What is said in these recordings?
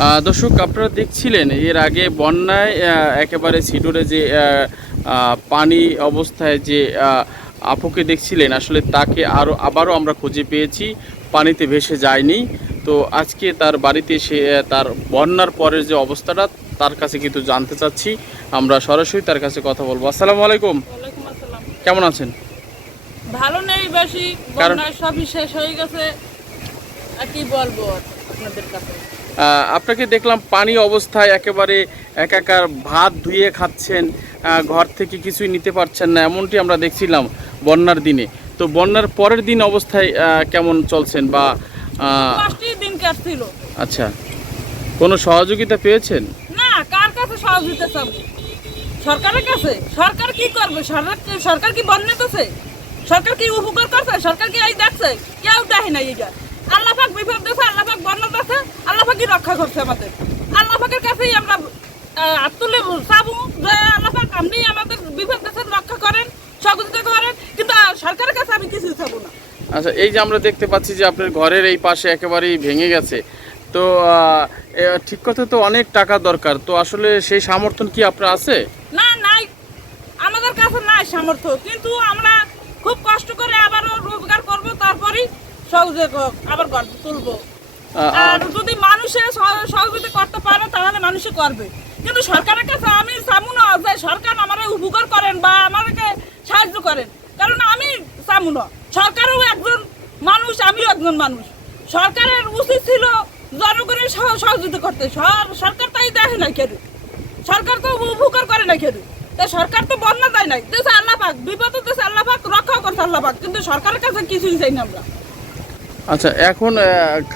দর্শক আপনারা দেখছিলেন এর আগে বন্যায় একেবারে সিডোরে যে পানি অবস্থায় যে আপুকে দেখছিলেন আসলে তাকে আরও আবারও আমরা খুঁজে পেয়েছি পানিতে ভেসে যায়নি। তো আজকে তার বাড়িতে সে তার বন্যার পরের যে অবস্থাটা তার কাছে কিন্তু জানতে চাচ্ছি। আমরা সরাসরি তার কাছে কথা বলব। আসসালামু আলাইকুম। কেমন আছেন? ভালো নেই বেশি বন্যায় সবই শেষ হয়ে গেছে। আর কি বলব আপনাদের কাছে? আপনাকে দেখলাম পানি অবস্থায় একেবারে একাকার ভাত ধুয়ে খাচ্ছেন ঘর থেকে কিছুই নিতে পারছেন না এমনটি আমরা দেখছিলাম বন্যার দিনে। তো বন্যার পরের দিন অবস্থায় কেমন চলছেন বা আচ্ছা কোনো সহযোগিতা পেয়েছেন? না কার কাছে সহযোগিতা চাবো? সরকারের কাছে? সরকার কি করবে? সরকার সরকার কি বন্যাতেছে সরকার কি উপকার করছে? সরকার কি এই দেখছে? কেউ দেখে না এইটা। আল্লাহ পাক বিপদ দিয়েছে আল্লাহ পাক বন্যা দিয়েছে আল্লাহ পাকই রক্ষা করছে আমাদের? আল্লাহ পাকের কাছেই আমরা তুলে চাবো যে আল্লাহ পাক আপনি আমাদের বিপদ দিয়েছেন রক্ষা করেন সহযোগিতা করেন কিন্তু সরকারের কাছে আমি কিছু চাবো না। আচ্ছা এই যে আমরা দেখতে পাচ্ছি যে আপনার ঘরের এই পাশে একেবারেই ভেঙে গেছে তো ঠিক কথা তো অনেক টাকা দরকার তো আসলে সেই সমর্থন কি আপনার আছে? না নাই আমাদের কাছে নাই সামর্থ্য কিন্তু আমরা খুব কষ্ট করে আবারও রোজগার করব তারপরেই সহজে ক- আবার ঘর তুলবো। আর যদি মানুষের সহযোগিতা করতে পারে তাহলে মানুষে করবে। কিন্তু সরকারের কাছে আমি চামু না যে সরকার আমার উপকার করেন বা আমাকে সাহায্য করেন। কারণ আমি চামু না সরকারও একজন মানুষ আমিও একজন মানুষ। সরকারের উচিত ছিল জনগণের সহ- সহযোগিতা করতে। সর- সরকার তাই দেখে না কেন সরকার তো উপকার করে না কেন তা সরকার তো বন্যা দেয় নাই। দেশে আল্লাহ পাক বিপদ দেশে আল্লাহ পাক রক্ষা করছে আল্লাহ পাক। কিন্তু সরকারের কাছে কিছুই চাই না আমরা। আচ্ছা এখন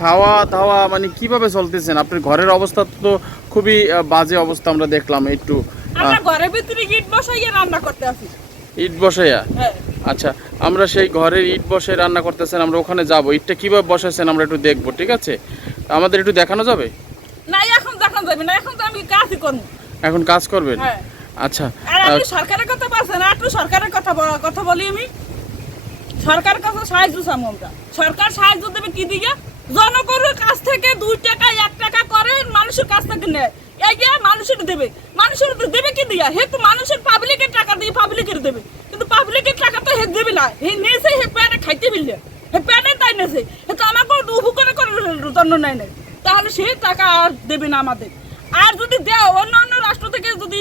খাওয়া দাওয়া মানে কীভাবে চলতেছেন? আপনার ঘরের অবস্থা তো খুবই বাজে অবস্থা আমরা দেখলাম একটু। আমরা ঘরের ভিতরে ইট বসাইয়ে রান্না করতে আসি। ইট বসাইয়া? হ্যাঁ। আচ্ছা আমরা সেই ঘরের ইট বসে রান্না করতেছেন আমরা ওখানে যাব। ইটটা কীভাবে বসাইছেন আমরা একটু দেখব ঠিক আছে? আমাদের একটু দেখানো যাবে? না এখন দেখান যাবে না এখন তো আমি কাজই করব। এখন কাজ করবেন? হ্যাঁ। আচ্ছা আপনি সরকারের কথা বলছেন একটু সরকারের কথা কথা বলি আমি? সরকারের কাছে সাহায্য চাবো আমরা। সরকার সাহায্য দেবে কি দিয়ে? জনগণের কাছ থেকে দুই টাকা, এক টাকা করে মানুষের কাছ থেকে নেয়। এই যে মানুষের দেবে। মানুষের দেবে কি দিয়া? হে তো মানুষের পাবলিকের টাকা দিয়ে পাবলিকের দেবে। কিন্তু পাবলিকের টাকা তো হে দেবে না। হে নেছে, হে প্যানে খাইতে বিললে হে প্যানে তাই নেছে। হে তো আমাকে দুহু করে করে জন্য নেয় নাই। তাহলে সে টাকা আর দেবে না আমাদের। আর যদি দেয় অন্য অন্য রাষ্ট্র থেকে যদি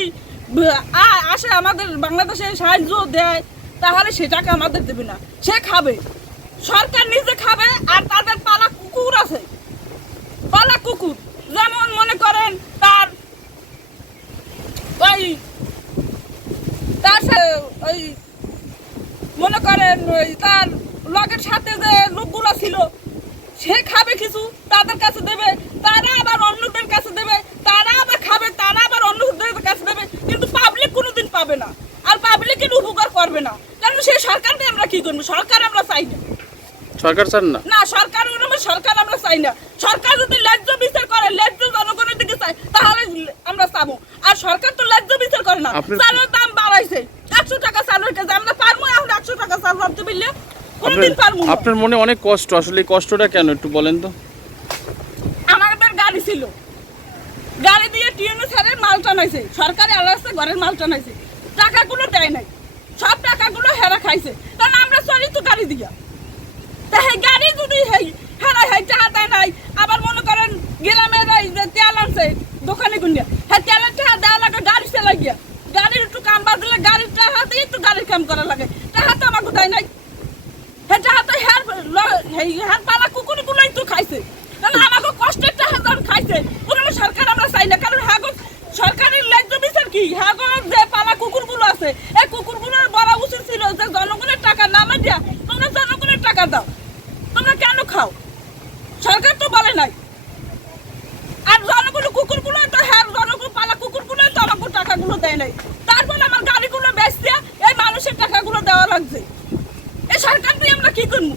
আসে আমাদের বাংলাদেশে সাহায্য দেয়, তাহলে সে টাকা আমাদের দেবে না। সে খাবে। সরকার নিজে খাবে আর তাদের পালা কুকুর আছে। পালা কুকুর। যেমন মনে করেন তার ওই তার ওই মনে করেন ওই তার লগের সাথে যে লোকগুলো ছিল, সে খাবে কিছু, তাদের কাছে দেবে, তারা আবার অন্যদের কাছে দেবে, তারা আবার খাবে, তারা আবার অন্যদের কাছে দেবে, কিন্তু পাবলিক কোনোদিন পাবে না। আর পাবলিকের উপকার করবে না। কারণ সেই সরকারকে আমরা কি করব? সরকার আমরা চাই না। সরকার চান না? না সরকার ওরকম সরকার আমরা চাই না। সরকার যদি ন্যায্য বিচার করে ন্যায্য জনগণের দিকে চায় তাহলে আমরা চাবো। আর সরকার তো ন্যায্য বিচার করে না। চালের দাম বাড়াইছে। একশো টাকা চালের কেজি আমরা পারব এখন একশো টাকা চাল ভাবতে পারলে কোনোদিন আপনার- পারব আপনার মনে অনেক কষ্ট। আসলে কষ্টটা কেন একটু বলেন তো? আমাদের গাড়ি ছিল। গাড়ি দিয়ে টিএনও স্যারের মাল টানাইছে। সরকারি আলাদা ঘরের মাল টানাইছে। টাকাগুলো দেয় নাই। সব টাকাগুলো হেরা খাইছে। কারণ আমরা চলি তো গাড়ি দিয়া। তা সেই গাড়ি যদি হেই হেরা হেই দেয় নাই। আবার মনে করেন গ্রামের এই যে তেল আনছে, দোকানে গুনিয়া হ্যাঁ তেলের টাকা দেওয়া লাগে, গাড়ি চালাই গিয়া। গাড়ির একটু কাম বাদ দিলে গাড়ির টাকা দিয়ে একটু গাড়ির কাম করা লাগে। টাকা তো আমার দেয় নাই। হ্যাঁ টাকা তো হেই দাও। সরকার তো বলে নাই। আর জনগুলো কুকুরগুলো তো হ্যাঁ জনগুলো পালা, কুকুরগুলোই তো আমাকে টাকাগুলো দেয় নাই। তারপর আমার গাড়িগুলো বেচতে এই মানুষের টাকাগুলো দেওয়া লাগছে। এই সরকার দিয়ে আমরা কি করব?